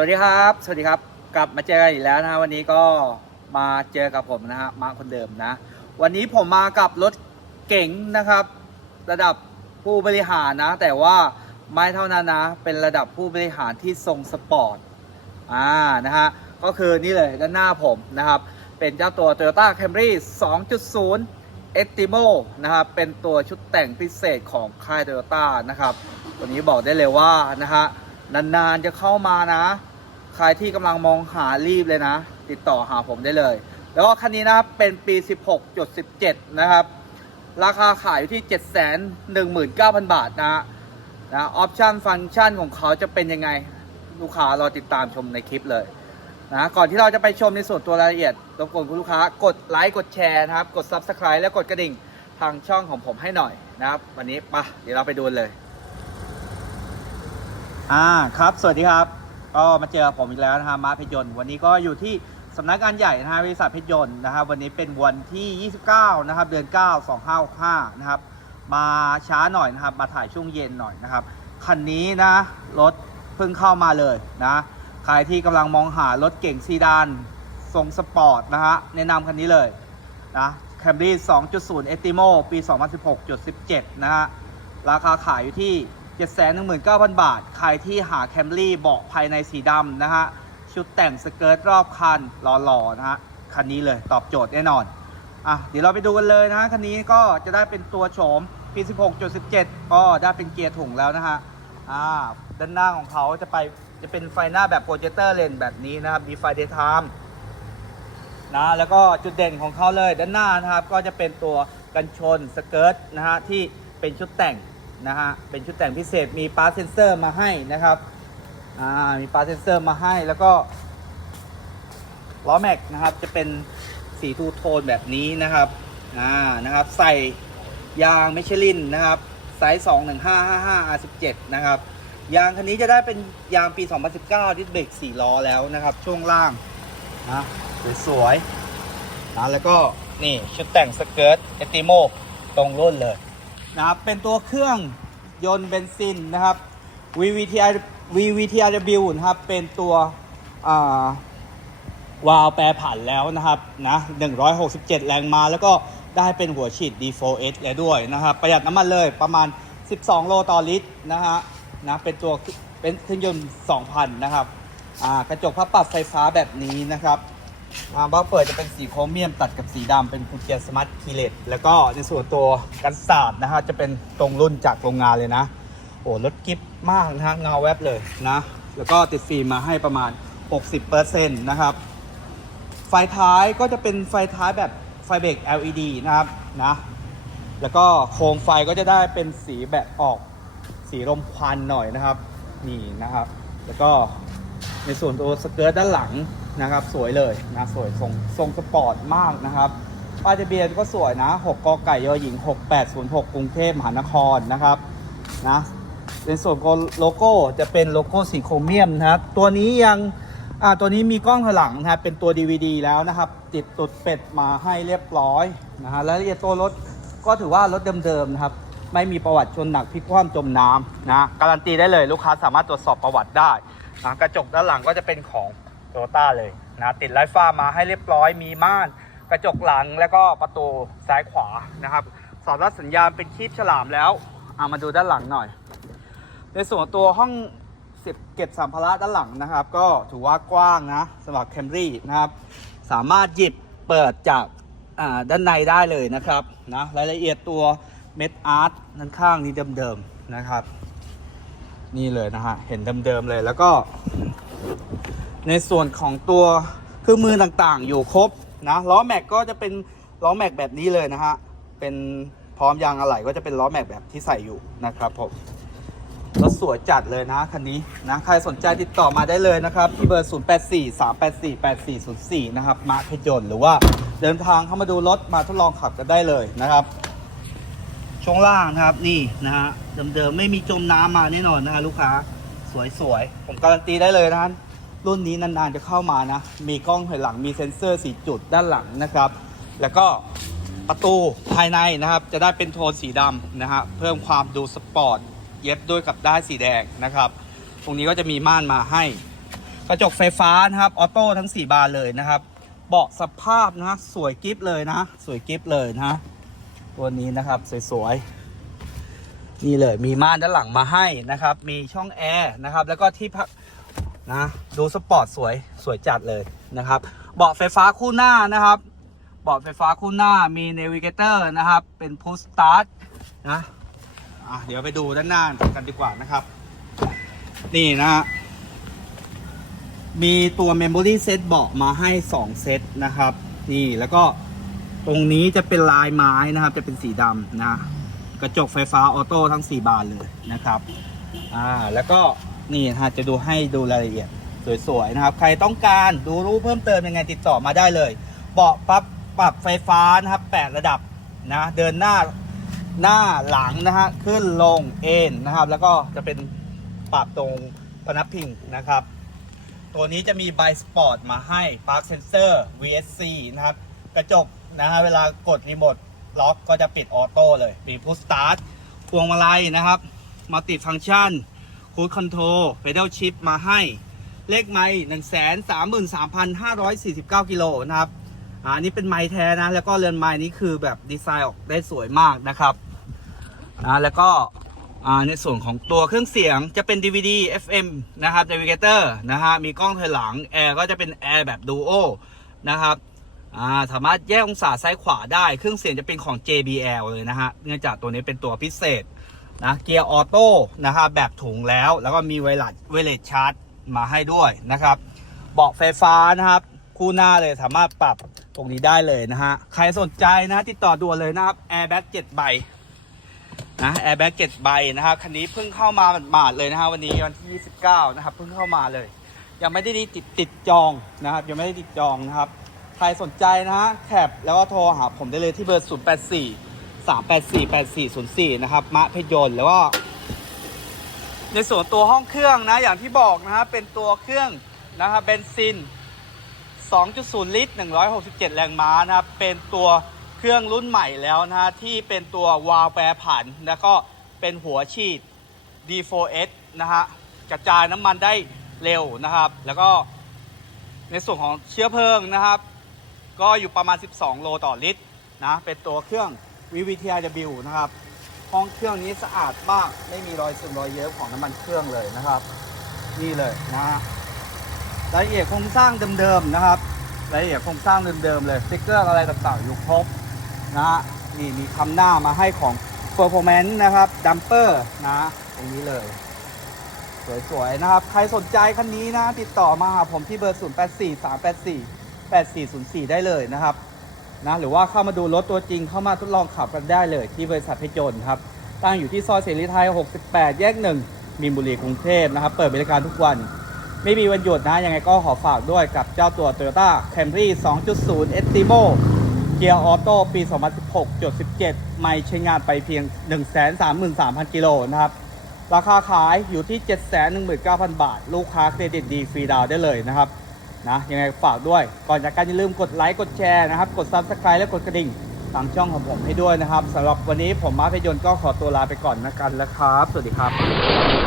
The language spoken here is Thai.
วัสดีครับ สวัสดีครับ กลับมาเจอกันอีกแล้วนะฮะวันนี้ก็มาเจอกับผมนะฮะมาคนเดิมนะ วันนี้ผมมากับรถเก๋งนะครับ ระดับผู้บริหารนะ แต่ว่าไม่เท่านั้นนะ เป็นระดับผู้บริหารที่ทรงสปอร์ตอ่านะฮะก็คือนี่เลยด้านหน้าผมนะครับ เป็นเจ้าตัว Toyota Camry 2.0 Estimo นะครับ เป็นตัวชุดแต่งพิเศษของค่าย Toyota นะครับ วันนี้บอกได้เลยว่านะฮะนานๆจะเข้ามานะ ใครที่กำลังมองหารีบเลยนะ ติดต่อหาผมได้เลย แล้วก็คันนี้นะครับเป็นปี 16.17 นะครับ ราคาขายอยู่ที่ 719,000 บาทนะฮะนะออปชันฟังก์ชันของเขาจะเป็นยังไง ลูกค้ารอติดตามชมในคลิปเลยนะก่อนที่เราจะไปชมในส่วนตัวรายละเอียดรบกวนคุณลูกค้ากดไลค์กดแชร์นะครับ กด Subscribe และกดกระดิ่งทางช่องของผมให้หน่อยนะครับ วันนี้ปะเดี๋ยวเราไปดูเลย อ่าครับ สวัสดีครับ ก็มาเจอผมอีกแล้วนะฮะมาเพชรยนต์ วันนี้ก็อยู่ที่สำนักงานใหญ่นะฮะบริษัทเพชรยนต์นะครับวันนี้เป็นวันที่ 29 นะครับ เดือน 9 2565 นะครับ มาช้าหน่อยนะครับ มาถ่ายช่วงเย็นหน่อยนะครับ คันนี้นะ รถเพิ่งเข้ามาเลยนะใครที่กำลังมองหารถเก่งซีดานทรงสปอร์ตนะฮะแนะนำคันนี้เลยนะ Camry 2.0 e t i m o ปี 2016.17 นะฮะราคาขายอยู่ที่ 719,000 บาท ใครที่หาแคมรี่เบาะภายในสีดำนะฮะ ชุดแต่งสเกิร์ตรอบคันหล่อๆนะฮะ คันนี้เลยตอบโจทย์แน่นอน อะ เดี๋ยวเราไปดูกันเลยนะฮะ คันนี้ก็จะได้เป็นตัวโฉมปี 16.17 ก็ได้เป็นเกียร์ถุงแล้วนะฮะ อ่า ด้านหน้าของเขาจะไปจะเป็นไฟหน้าแบบโปรเจคเตอร์เลนแบบนี้นะครับ มีไฟเดย์ไทม์นะแล้วก็จุดเด่นของเขาเลยด้านหน้านะครับ ก็จะเป็นตัวกันชนสเกิร์ตนะฮะที่เป็นชุดแต่ง นะฮะ เป็นชุดแต่งพิเศษ มีปาร์เซนเซอร์มาให้นะครับ อ่า มีปาร์เซนเซอร์มาให้ แล้วก็ล้อแม็กนะครับ จะเป็นสีทูโทนแบบนี้นะครับ อ่า นะครับ ใส่ยางมิชลินนะครับไซส์21555 R17 นะครับ ยางคันนี้จะได้เป็นยางปี 2019 ดิสเบรก4ล้อแล้วนะครับ ช่วงล่างนะสวยๆนะแล้วก็นี่ชุดแต่งสเกิร์ตเอติโมตรงรุ่นเลย นะครับเป็นตัวเครื่องยนต์เบนซินนะครับ VVTi VVTRW นะครับเป็นตัวาวาล์วแปรผันแล้วนะครับนะ167 แรงม้าแล้วก็ได้เป็นหัวฉีด D4S แล้วด้วยนะครับ ประหยัดน้ำมันเลยประมาณ 12 โลต่อลิตรนะฮะนะเป็นตัวเป็นเครื่องยนต์ 2,000 นะครับกระจกพับปรับไฟฟ้าแบบนี้นะครับ อ่าบ้าเปิดจะเป็นสีโครเมียมตัดกับสีดำเป็นกุญแจสมาร์ทคีเลสแล้วก็ในส่วนตัวกันสาดนะฮะจะเป็นตรงรุ่นจากโรงงานเลยนะ โอ้รถกิฟมากนะฮะเงาแวบเลยนะ แล้วก็ติดฟิล์มมาให้ประมาณ 60%นะครับ ไฟท้ายก็จะเป็นไฟท้ายแบบไฟเบรก LED นะครับนะ แล้วก็โคมไฟก็จะได้เป็นสีแบบออกสีลมควันหน่อยนะครับ นี่นะครับ แล้วก็ในส่วนตัวสเกิร์ตด้านหลัง นะครับสวยเลยนะสวยทรงทรงสปอร์ตมากนะครับป้ายทะเบียนก็สวยนะ 6กไก่ยอหญิง 6806 กรุงเทพมหานครนะครับนะในส่วนของโลโก้จะเป็นโลโก้สีโครเมียมนะครับตัวนี้ยังอ่าตัวนี้มีกล้องถอยหลังนะครับเป็นตัว DVD แล้วนะครับ ติดตุดเป็ดมาให้เรียบร้อยนะฮะและละเอียดตัวรถก็ถือว่ารถเดิมๆนะครับ ไม่มีประวัติชนหนักพลิกคว่ำจมน้ำนะการันตีได้เลยลูกค้าสามารถตรวจสอบประวัติได้นะกระจกด้านหลังก็จะเป็นของ โตโยต้าเลยนะติดไลท์ฟ้ามาให้เรียบร้อยมีม่าน กระจกหลังแล้วก็ประตูซ้ายขวานะครับสอดรับสัญญาณเป็นคีบฉลามแล้วเอามาดูด้านหลังหน่อย ในส่วนตัวห้องเก็บสัมภาระด้านหลังนะครับ ก็ถือว่ากว้างนะสำหรับ Camry นะครับ สามารถหยิบเปิดจากด้านในได้เลยนะครับนะรายละเอียดตัวเม็ดอาร์ตด้านข้างนี้เดิมๆนะครับ นี่เลยนะฮะเห็นเดิมๆเลยแล้วก็ ในส่วนของตัวเครื่องมือต่างๆ อยู่ครบนะล้อแม็กก็จะเป็นล้อแม็กแบบนี้เลยนะฮะเป็นพร้อมยางอะไหล่ก็จะเป็นล้อแม็กแบบที่ใส่อยู่นะครับผมรถสวยจัดเลยนะคันนี้นะใครสนใจติดต่อมาได้เลยนะครับที่เบอร์ 0843848404 นะครับมาเพชรยนต์หรือว่าเดินทางเข้ามาดูรถมาทดลองขับกันได้เลยนะครับ ช่วงล่างนะครับนี่นะฮะเดิมๆไม่มีจมน้ำมาแน่นอนนะฮะลูกค้าสวยๆ ผมการันตีได้เลยนะฮะ รุ่นนี้นานๆจะเข้ามานะ มีกล้องถอยหลังมีเซ็นเซอร์ 4 จุดด้านหลังนะครับ แล้วก็ประตูภายในนะครับ จะได้เป็นโทนสีดำนะฮะเพิ่มความดูสปอร์ตเย็บด้วยกับด้ายสีแดงนะครับ ตรงนี้ก็จะมีม่านมาให้ กระจกไฟฟ้านะครับออโต้ทั้ง 4 บานเลยนะครับ เบาะสภาพนะสวยกิฟเลยนะ สวยกิฟเลยนะตัวนี้นะครับสวยๆนี่เลยมีม่านด้านหลังมาให้นะครับ มีช่องแอร์นะครับ แล้วก็ที่พัก นะดูสปอร์ตสวยสวยจัดเลยนะครับเบาะไฟฟ้าคู่หน้านะครับเบาะไฟฟ้าคู่หน้ามีเนวิเกเตอร์นะครับ เป็นพุ s สตาร์ทนะอะเดี๋ยวไปดูด้านหน้ากันดีกว่านะครับ นี่นะฮะมีตัว Memory Set เบาะมาให้ 2 เซตนะครับ นี่แล้วก็ตรงนี้จะเป็นลายไม้นะครับ จะเป็นสีดำนะ กระจกไฟฟ้าออโต้ทั้ง 4 บานเลยนะครับ อ่า แล้วก็ นี่นะฮะจะดูให้ดูรายละเอียดสวยๆนะครับ ใครต้องการดูรู้เพิ่มเติมยังไงติดต่อมาได้เลย เบาะปรับปรับไฟฟ้านะครับ8ระดับนะเดินหน้าหน้าหลังนะฮะขึ้นลงเอ็นนะครับ แล้วก็จะเป็นปรับตรงพนักพิงนะครับ ตัวนี้จะมีไบสปอร์ตมาให้ Park Sensor VSC นะครับ กระจกนะฮะเวลากดรีโมทล็อกก็จะปิดออโต้เลย มีพุ s สตาร์ทพวงมาลัยนะครับมัลติฟัง c t ชัน คูดคอนโทรลเพด a ลชิพมาให้ เลขไม้1 3 3 5 4 9กิโลนะครับอ่าอันนี้เป็นไม้แท้นะ แล้วก็เรือนไม้นี้คือแบบดีไซน์ออกได้สวยมากนะครับนะแล้วก็ในส่วนของตัวเครื่องเสียงจะเป็น DVD FM นะครับ Navigator นะฮะ มีกล้องถอยหลัง แอร์ก็จะเป็นแอร์แบบ Duo นะครับสามารถแยกองศาซ้ายขวาได้ เครื่องเสียงจะเป็นของ JBL เลยนะฮะ เนื่องจากตัวนี้เป็นตัวพิเศษ นะเกียร์ออโต้นะครับแบบถุงแล้ว แล้วก็มีไวเลสไวเลชาร์จมาให้ด้วยนะครับ เบาะไฟฟ้านะครับ คู่หน้าเลยสามารถปรับตรงนี้ได้เลยนะฮะ ใครสนใจนะติดต่อด่วนเลยนะครับ Airbag 7ใบนะแอร์แบ็กเจ็ดใบนะครับคันนี้เพิ่งเข้ามาหมาดเลยนะฮะวันนี้วันที่ 29 นะครับเพิ่งเข้ามาเลย ยังไม่ได้ติดติดจองนะครับ ยังไม่ได้ติดจองนะครับ ใครสนใจนะฮะแคปแล้วก็โทรหาผมได้เลยที่เบอร์ 0 3 8 4 8 4 0 4 นะครับมะเพยนต์แล้วก็ในส่วนตัวห้องเครื่องนะอย่างที่บอกนะฮะเป็นตัวเครื่องนะครับเบนซิน 2.0 ลิตร 167 แรงม้านะครับเป็นตัวเครื่องรุ่นใหม่แล้วนะฮะที่เป็นตัววาล์วแปรผัน แล้วก็เป็นหัวฉีด D4S นะฮะกระจายน้ำมันได้เร็วนะครับ แล้วก็ในส่วนของเชื้อเพลิงนะครับ ก็อยู่ประมาณ 12 โลต่อลิตรนะเป็นตัวเครื่อง VVTIW นะครับ ห้องเครื่องนี้สะอาดมาก ไม่มีรอยซึมรอยเยิ้มของน้ำมันเครื่องเลยนะครับ นี่เลยนะฮะรายละเอียดโครงสร้างเดิมๆนะครับรายละเอียดโครงสร้างเดิมๆเลยสติ๊กเกอร์อะไรต่างๆอยู่ครบนะฮะนี่มีคำหน้ามาให้ของ Performance นะครับดัมเปอร์นะตรงนี้เลย สวยๆนะครับ ใครสนใจคันนี้นะ ติดต่อมาหาผมที่เบอร์ 0 8 4 3 8 4 8 4 0 4 ได้เลยนะครับ นะหรือว่าเข้ามาดูรถตัวจริงเข้ามาทดลองขับกันได้เลยที่บริษัทเพชรยนต์ครับตั้งอยู่ที่ซอยเสรีไทย 68 แยก 1มีนบุรีกรุงเทพนะครับ เปิดบริการทุกวัน ไม่มีวันหยุดนะ ยังไงก็ขอฝากด้วยกับเจ้าตัว Toyota Camry 2.0 Estimo เกียร์ออโต้ปี 2016จด17 ไม่ใช้งานไปเพียง 133,000 กิโลนะครับ ราคาขายอยู่ที่ 719,000 บาท ลูกค้าเครดิตดีฟรีดาวได้เลยนะครับ นะยังไงฝากด้วย ก่อนจากการอย่าลืมกดไลค์กดแชร์นะครับ กด Subscribe และกดกระดิ่งตามช่องของผมให้ด้วยนะครับสำหรับวันนี้ผมมาร์คพยนต์ก็ขอตัวลาไปก่อนนะกันแล้วครับ สวัสดีครับ